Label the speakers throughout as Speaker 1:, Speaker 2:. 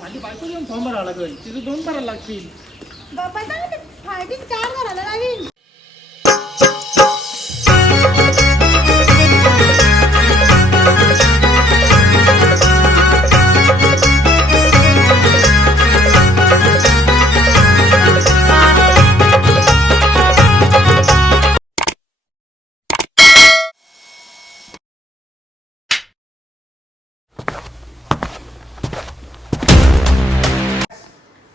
Speaker 1: माझी बायको फॉर्म भरावा लागेल दोन भरायला लागतील.
Speaker 2: बाबा फायटिंग चार भरायला लागेल.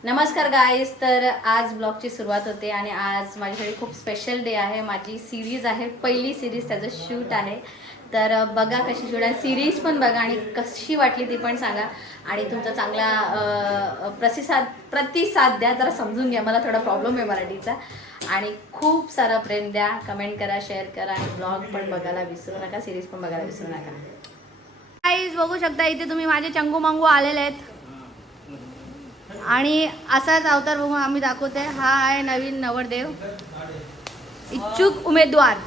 Speaker 3: नमस्कार गाईज तर आज ब्लॉगची सुरुवात होते आणि आज माझ्यासाठी खूप स्पेशल डे आहे. माझी सिरीज आहे पहिली सिरीज त्याचं शूट आहे. तर बघा कशी शूट आहे. सिरीज पण बघा आणि कशी वाटली ती पण सांगा. आणि तुमचा चांगला प्रतिसाद प्रतिसाद द्या जरा समजून घ्या. मला थोडा प्रॉब्लेम आहे मराठीचा. आणि खूप सारं प्रेम द्या. कमेंट करा शेअर करा. आणि ब्लॉग पण बघायला विसरू नका सिरीज पण बघायला विसरू नका. गाईज बघू शकता इथे तुम्ही माझे चंगू मांगू आलेले आहेत. आणि असाच अवतार बघून आम्ही दाखवतोय हा आहे नवीन नवरदेव. इच्छुक उमेदवार.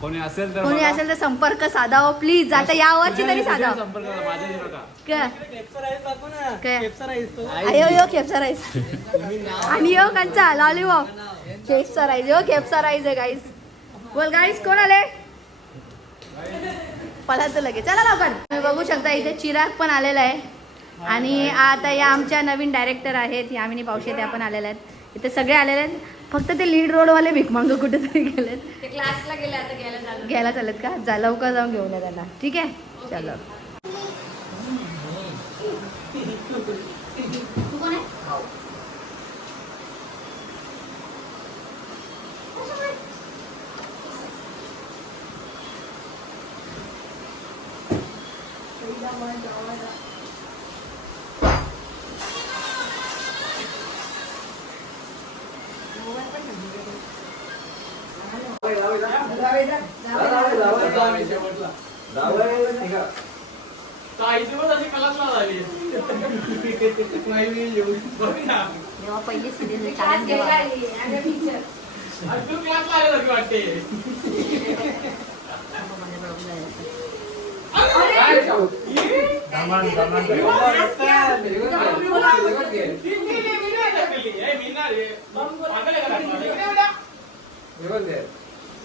Speaker 1: कोणी असेल तर
Speaker 3: कोणी असेल तर संपर्क साधावा प्लीज आता यावरची तरी साधावा.
Speaker 1: संपर्क करा, माझ्याशी नका.
Speaker 3: काय? काय? अयो यो खेपचा राईस आणि यो कंचा लॉलीपॉप खेपचा राईस यो खेपचा राईस आहे गाईस बोल गाईस कोण आले? पळायचं लगेच. चला लवकर. तुम्ही बघू शकता इथे चिराग पण आलेला आहे. आणि आता या आमच्या नवीन डायरेक्टर आहेत यामिनी पावशे त्या पण आलेल्या आहेत. इथे सगळे आलेले आहेत. फक्त ते लीड रोडवाले भिकमांग कुठेतरी गेलेत.
Speaker 2: ते क्लासला गेले आता घ्यायला चालू.
Speaker 3: घ्यायला चालत का? जा लवकर जाऊन घेऊन त्यांना. ठीक आहे? चलो तू कोण आहे
Speaker 4: काहीची पण अशी कलासला झाली नाही मी येऊ बघ ना
Speaker 3: जेव्हा पहिली सिरीज
Speaker 2: क्लास घ्यायला आली आणि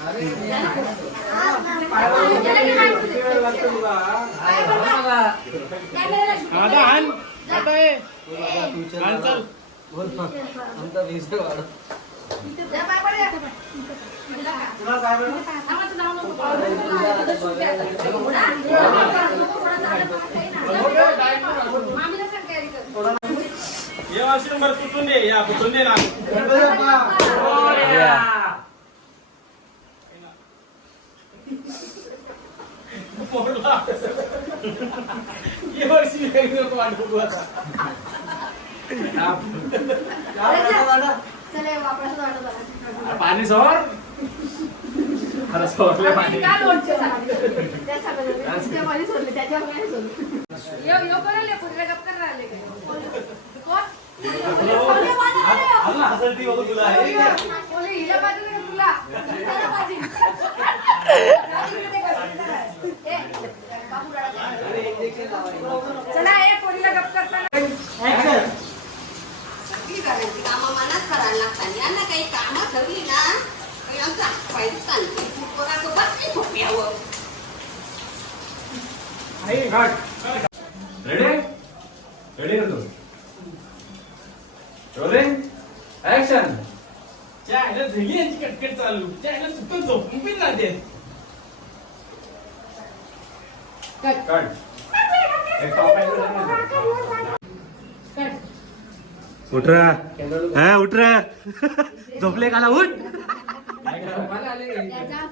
Speaker 4: आता पागल आहे का रे? इकडे बेटा. इकडे बेटा.
Speaker 2: तुमचं काय अडचण आहे नाही
Speaker 4: ये पोरला. ये वर्षी वेगळं तू आता. पाणी सोड. अरे सोडले पाणी हसलती बघू तुला
Speaker 2: चला ए पोरीला गप करताना
Speaker 5: सगळी करायची कामं मनात करायला लागतात. यांना काही कामं ठरली ना आमचा फायदा चालते. पोराचं बसली खोप्यावर
Speaker 1: रेडी रेडी करतो. रोलिंग ऍक्शन
Speaker 4: त्याला झाली यांची कटकट चालू. त्याला सुद्धा झोपून पण देत
Speaker 1: कट एक पापायचं उठरा. हा उठरा. झोपले काला उठ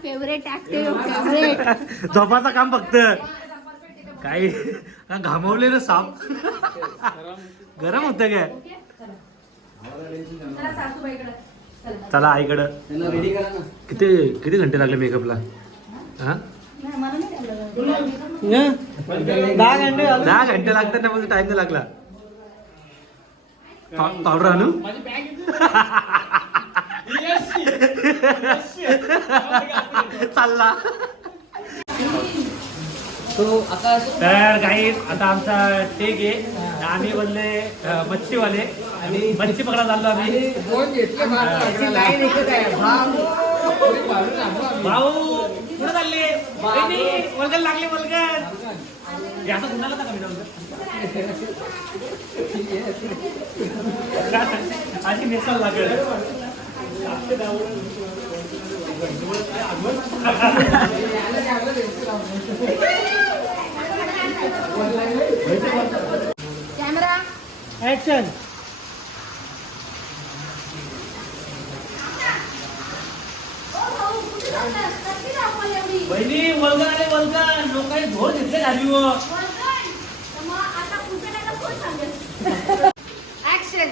Speaker 3: फेवरेट फेवरेट
Speaker 1: झोपाचं काम फक्त. काय का घामवले ना साप. गरम होत काय?
Speaker 6: चला
Speaker 1: आईकडं. किती किती घंटे लागले मेकअपला? हा.
Speaker 4: दहा घंटे
Speaker 1: दहा घंटे लागतात ना मग टाइम नाही लागला. पावडर आणू
Speaker 4: माझी बॅग
Speaker 1: चालला
Speaker 4: तो आकाश
Speaker 1: तर काही आता आमचा टेक आहे आम्ही बनले मच्छीवाले आणि मच्छी पकडा चाललो आम्ही भाऊ कुठे चालले वल्गन लागले वल्गन असं कुणाला अशी नेसाल लागेल.
Speaker 6: कॅमेरा.
Speaker 1: ऍक्शन? बहिणी वल्गन आले वल्गन लोकांनी धोर घेतले गाडीवर
Speaker 6: वर्धन, तर मग आता पुढचं त्याला कोण सांगेल? Action.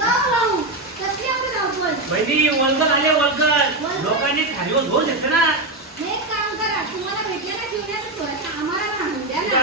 Speaker 6: जाऊ भाऊ, कसली एवढी धावपळ?
Speaker 1: बहिणी वल्गन आले वल्गन लोकांनी खालीवर धोर घेतले ना
Speaker 6: मग एक काम करा, तुम्हाला भेटलेल्या जीवनाचं थोडंसं आम्हाला पण आणून द्या ना.
Speaker 1: तुझ्या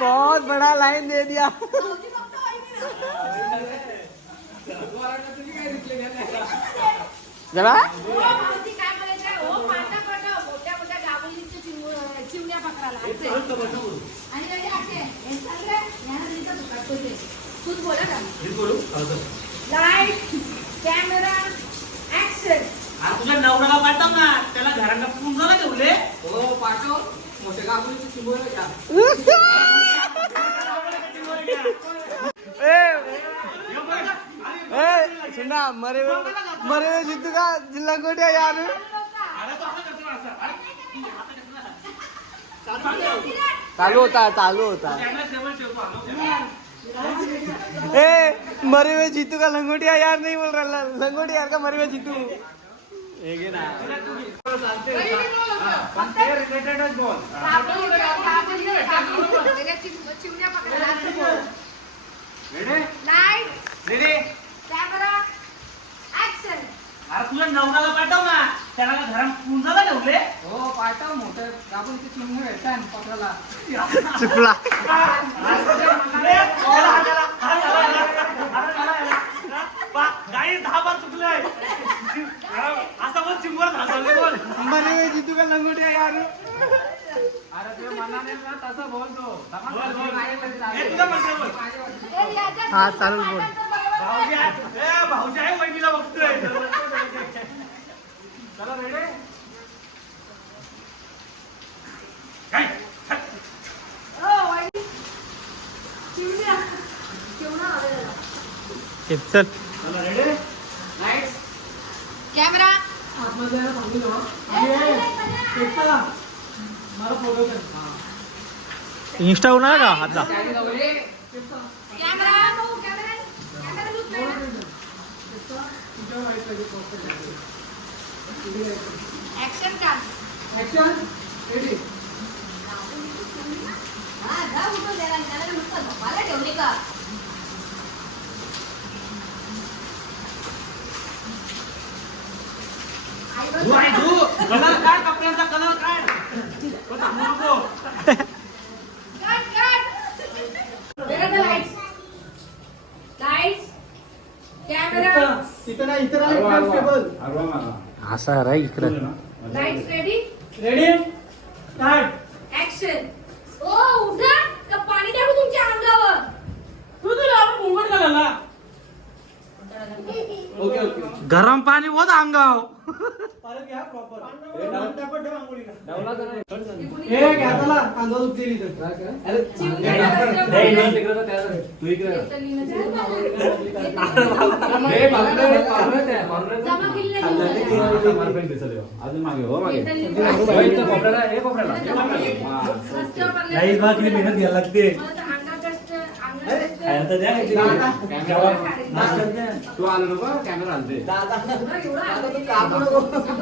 Speaker 2: बहुत बड़ा लाइन दे दिया। जरा?
Speaker 6: कॅमेरा ऍक्शन
Speaker 1: नवऱ्याला पाठव ना. त्याला घरांना ठेवले
Speaker 4: हो पाठव.
Speaker 2: ए सुना मरे मरे हुए का जिला कोटिया यार चालू होता चालू होता ए मरे हुए जीतू का लंगोटिया यार नहीं बोल रहा लंगोटिया यार का मरे हुए जीतू एक है ना
Speaker 6: लाइट
Speaker 1: रेडी
Speaker 6: कॅमेरा ऍक्शन
Speaker 1: अरे तुझ्या नवऱ्याला पाठव ना त्याला घरात पुंजाला ठेवले
Speaker 4: हो पाठव मोठे कापडी चिंबोर भेटतात पकडायला
Speaker 2: चुकला
Speaker 1: गाडी दहा बार चुकलंय असं बोल चिंबर बोल.
Speaker 2: हुए जीतू का लंगोटिया यार?
Speaker 4: अरे ते मनाने ना तसं बोलतो.
Speaker 1: बोल, बोल. हे तुझं म्हणणं बोल.
Speaker 2: हा, चालेल, बोल.
Speaker 1: भाऊजी आहे ए, भाऊजी आहे वहिनीला बघतोय. चला रेडी? काय?
Speaker 6: चिवण्या. चिवणा आलेला.
Speaker 2: चल
Speaker 1: चला रेडी
Speaker 4: लाईट्स
Speaker 6: कॅमेरा
Speaker 4: आतमध्ये यायला सांगू दे
Speaker 6: कॅमेरा
Speaker 4: मला फोटो कर
Speaker 2: इंस्टा होणार का हातला
Speaker 4: कॅरी लावले
Speaker 6: कॅमेरा भाऊ, कॅमेरा कॅमेरा लूज नाही ना. ऍक्शन का
Speaker 4: ऍक्शन रेडी
Speaker 3: हा जा उठून द्यायला त्याला नुसतं झोपायला ठेवली का?
Speaker 1: तू आहे तू. कलर काढ कपड्यांचा कलर काढ तो थांबू नको
Speaker 6: कट कट वेगळं लाईट्स लाईट्स कॅमेरा
Speaker 4: इथं नाही कॉन्स्टेबल
Speaker 2: असा रा इकडं.
Speaker 6: रेडी
Speaker 4: स्टार्ट
Speaker 6: ऍक्शन ओ उठा का पाणी टाकू तुमच्या अंगावर
Speaker 4: तू तुला आपण मुंबईत घालायला ओके ओके
Speaker 1: गरम पाणी होत अंगाव.
Speaker 4: अजून मागे हो मागे.
Speaker 1: मेहनत घ्यायला लागते. खायला तर द्या काहीतरी. नाश्त्यात द्या.
Speaker 4: तू आलो नको कॅमेरा आणते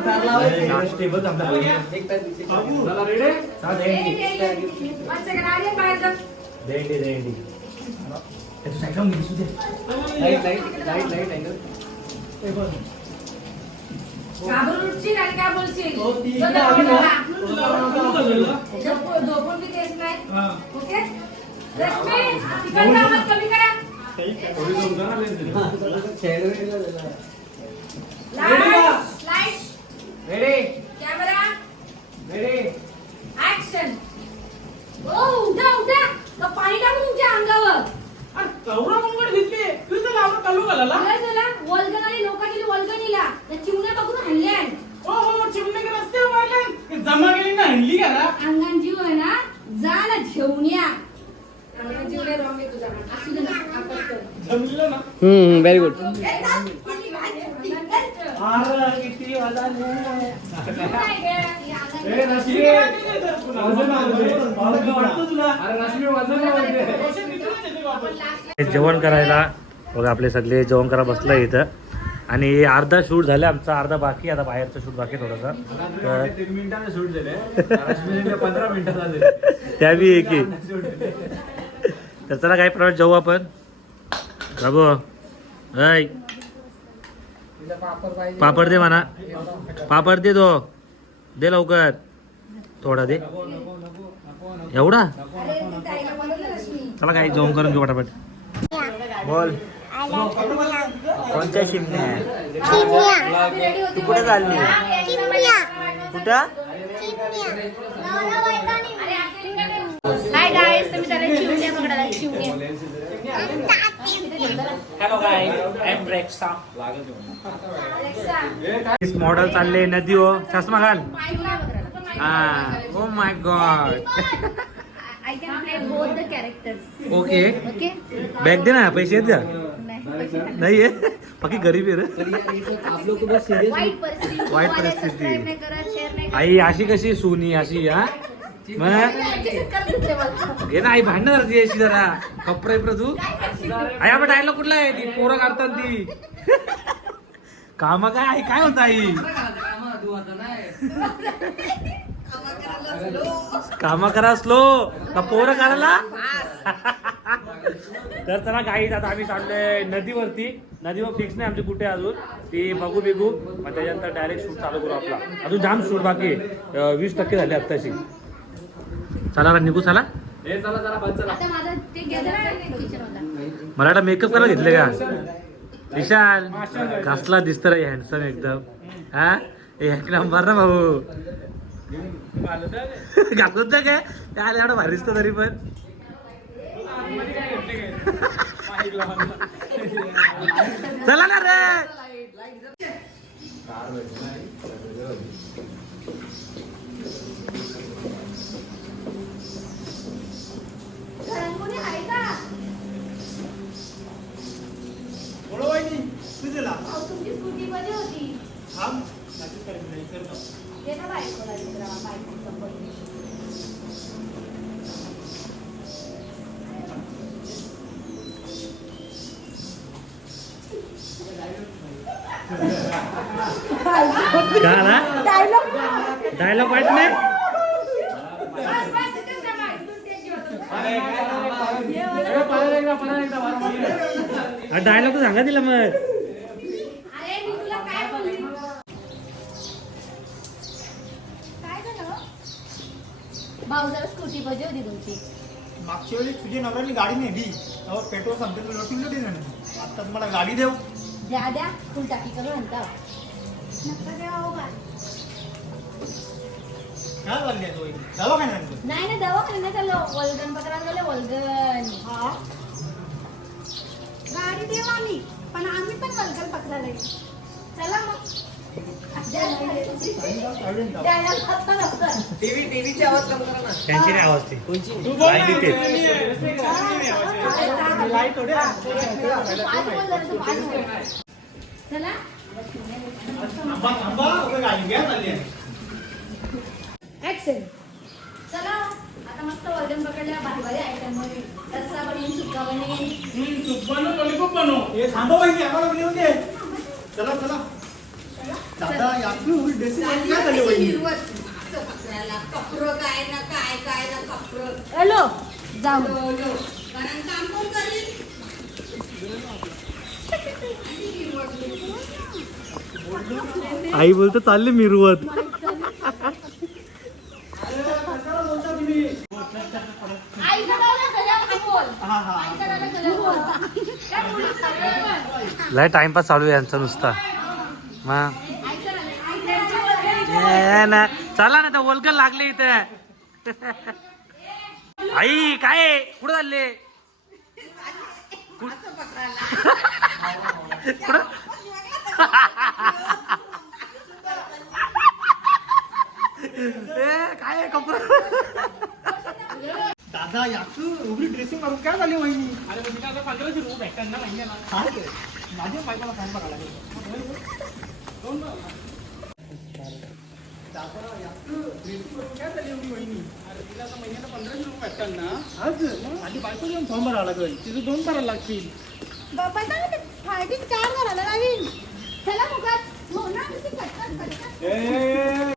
Speaker 1: नाही, नाश्ते बघ आपल्या घरी.
Speaker 4: चला रेडे
Speaker 1: हा,
Speaker 2: ए. ए, ए, ए. second, आर्यन बाहेर जा.
Speaker 1: देंडी, देंडी. ए, तू सायकलमध्ये दिसू दे.
Speaker 2: घाबरून उठशील आणि काय बोलशील
Speaker 6: हो, ती
Speaker 2: तो
Speaker 6: इकडे
Speaker 2: तर
Speaker 6: आली ना.
Speaker 2: बोलला. झोपून बी केस नाही ओके कमी करा light light
Speaker 6: ready
Speaker 2: camera
Speaker 6: ready
Speaker 2: action ओ उठा उठा का पाणी टाकू तुमच्या अंगावर
Speaker 6: कवडा मंगळ घेतली तुझं नाव चालू घालाला
Speaker 2: काय झालं वल्गन आली लोकांनी वल्गनीला त्या चिमण्या बघून हल्ल्या
Speaker 6: हो हो चिमणे के रस्ते मारले जमा केली ना हंडली करा
Speaker 2: अंगण जीव आहे ना जा ना घेऊन या अंगण जीव नाही रॉंग आहे तुझा असू दे ना आपण कर.
Speaker 6: जमलं ना
Speaker 5: हम्म व्हेरी गुड
Speaker 6: अरे किती वाजले
Speaker 2: काय गं? हे अंगण
Speaker 6: ए रश्मी वजन वाटतं तुला
Speaker 4: अरे रश्मी वजन
Speaker 2: आपण last
Speaker 1: हे जेवण करायला बघा आपले सगळे जेवण करायला बसलं इथं. आणि अर्धा शूट झालं आमचा अर्धा बाकी आता बाहेरचं शूट बाकी थोडासा. तर
Speaker 4: तीन मिनिटाने शूट झाले रश्मी पंधरा मिनिटात झाले
Speaker 1: त्या बी एक एक तर चला काही प्रमाणात जेवू आपण. बाबू ऐ पापड दे म्हणा. पापड दे तो. दे लवकर. थोडा दे. एवढा? चला काही जेवण करून घेऊ पटापट. बोल. कोणत्या शिमण्या तू कुठे चालली? कुठं?
Speaker 2: हाय गाईस तुम्ही त्याला पकडायला
Speaker 1: हॅलो गाय एम मॉडेल चालले नदी हो चष्मा घाल. हा. ओ my god
Speaker 2: I can play both the characters
Speaker 1: okay
Speaker 2: okay
Speaker 1: bag दे ना पैसे आहेत का?
Speaker 2: नाही
Speaker 1: आहे? बाकी गरीब आहे रे.
Speaker 2: वाईट परिस्थिती.
Speaker 1: आई अशी कशी सोनी अशी हा? घे ना आई भांडण करते अशी जरा. कपडे तू आई आपण डायलॉग कुठला आहे? ती पोरं काढतात ती. कामा काय? आई काय होत आई? कामा करा स्लो का पोरं काढायला तर चला काही आता आम्ही चाललोय नदीवरती. नदीवर फिक्स नाही आमची कुठे अजून. ती बघू बिगू मग त्याच्यानंतर डायरेक्ट शूट चालू करू आपला. अजून जाम शूट बाकी वीस टक्के झाले आत्ताशी. चला ना निघू चला.
Speaker 2: आता ना
Speaker 1: मला वाटतं मेकअप करायला घेतले का? विशाल कसला दिसत रे हँडसम एकदम. हा? एक नंबर ना भाऊ. घालत जा काय? आले एवढं भारी दिसतं तरी पण. चला ना रे
Speaker 2: घरात कोणी आहे का
Speaker 6: तुझला
Speaker 2: अहो, तुमची स्कूटी मध्ये होती
Speaker 6: थांब
Speaker 2: ये ना बायकोला इकडं, बायकोचं.
Speaker 1: का ना डायलॉग वाईट नाही. डायलॉग तर सांगा दिला मग
Speaker 2: अरे मी तुला काय बोलली काय झालं भाऊ जरा स्कूटी पाहिजे होती तुमची.
Speaker 6: मागच्या वेळी तुझ्या नवऱ्याने गाडी नेली तेव्हा पेट्रोल संपले तुला नोटीस नोटीस नाही आता तुम्हाला गाडी देऊ.
Speaker 2: द्या द्या. फुल टाकी करून आणता. नका द्या हो का
Speaker 6: काय चालली आहे तो दवाखान्यात आणतो.
Speaker 2: नाही ना दवाखान्यात चाललो. वल्गन पकडायला गेलो वल्गन.
Speaker 6: हा.
Speaker 2: गाडी देऊ आम्ही पण आम्ही पण वल्गन पकडायला गेलो. चला मग.
Speaker 6: टीव्ही टीव्हीची आवाज कमी करा ना.
Speaker 1: त्यांची नाही आवाज ती.
Speaker 6: तू बोल. लाइट थोडे
Speaker 2: चला.
Speaker 6: थांबा थांबा. उगा गाडी घ्या चालली आहे.
Speaker 2: ऍक्शन चला. आता मस्त वजन पकडल्या रस्सा बनेल सुक्का बनेल
Speaker 6: थांबा आम्हाला येऊ दे. चला चला. दादा यातली ड्रेसिंग काय झाली वहिनी?
Speaker 5: असं पकडायला कपडं काय ना काय काय ना कपडं.
Speaker 2: हॅलो जाऊ.
Speaker 5: लो, लो. कारण काम कोण करील?
Speaker 1: आई बोलतो चालले मिरवत लय टाइमपास चालू आहे यांचा नुसता. मग ना चला ना तर वलकल लागले इथे. आई काय? कुठं चालले? कुठं ए, काय कपडा?
Speaker 6: दादा यातू एवढी ड्रेसिंग मारून काय झाली वहिनी?
Speaker 4: अरे म्हणजे आता पंधराशे रुपये भेटतात ना महिन्याला
Speaker 6: काय? माझ्या बायकोला फॉर्म भरावा लागेल. दादा भरावा लागेल.
Speaker 4: तिथं दोन लागतील.
Speaker 2: बाबा चार नवीन चला किती पटकन पटकन.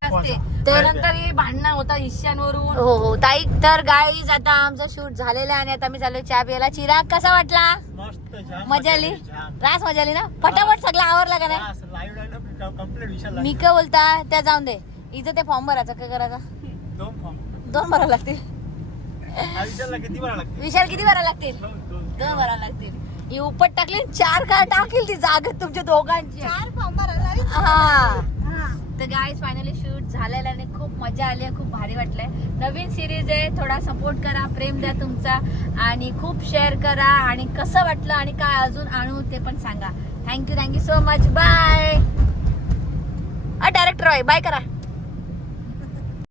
Speaker 3: त्यानंतर ही भांडणं होतात ईशानवरून. हो हो ताई. तर गाईज आता आमचं शूट झालेलं आहे आणि आता मी चालू चहा प्यायला. चिराग कसा वाटला?
Speaker 6: मस्त छान
Speaker 3: मजा आली? रास मजा आली ना? फटाफट सगळं आवरला का नाही?
Speaker 6: लाईव्ह
Speaker 3: मी काय बोलता त्या जाऊन दे. इथं ते फॉर्म भरायचा काय करायचा?
Speaker 6: दोन फॉर्म
Speaker 3: दोन भरावं लागतील.
Speaker 6: हा किती भरावा
Speaker 3: विशाल किती भरावं लागतील? दोन भरावं लागतील. ही उपट टाकली चार काय टाकील ती जागेत तुमच्या दोघांची.
Speaker 2: चार फॉर्म भरायला
Speaker 3: हा. तर गाईज फायनली शूट झालेलं आणि खूप मजा आली आहे खूप भारी वाटलंय. नवीन सिरीज आहे थोडा सपोर्ट करा प्रेम द्या तुमचा आणि खूप शेअर करा आणि कसं वाटलं आणि काय अजून आणू ते पण सांगा. Thank you thank you so much bye director bye करा.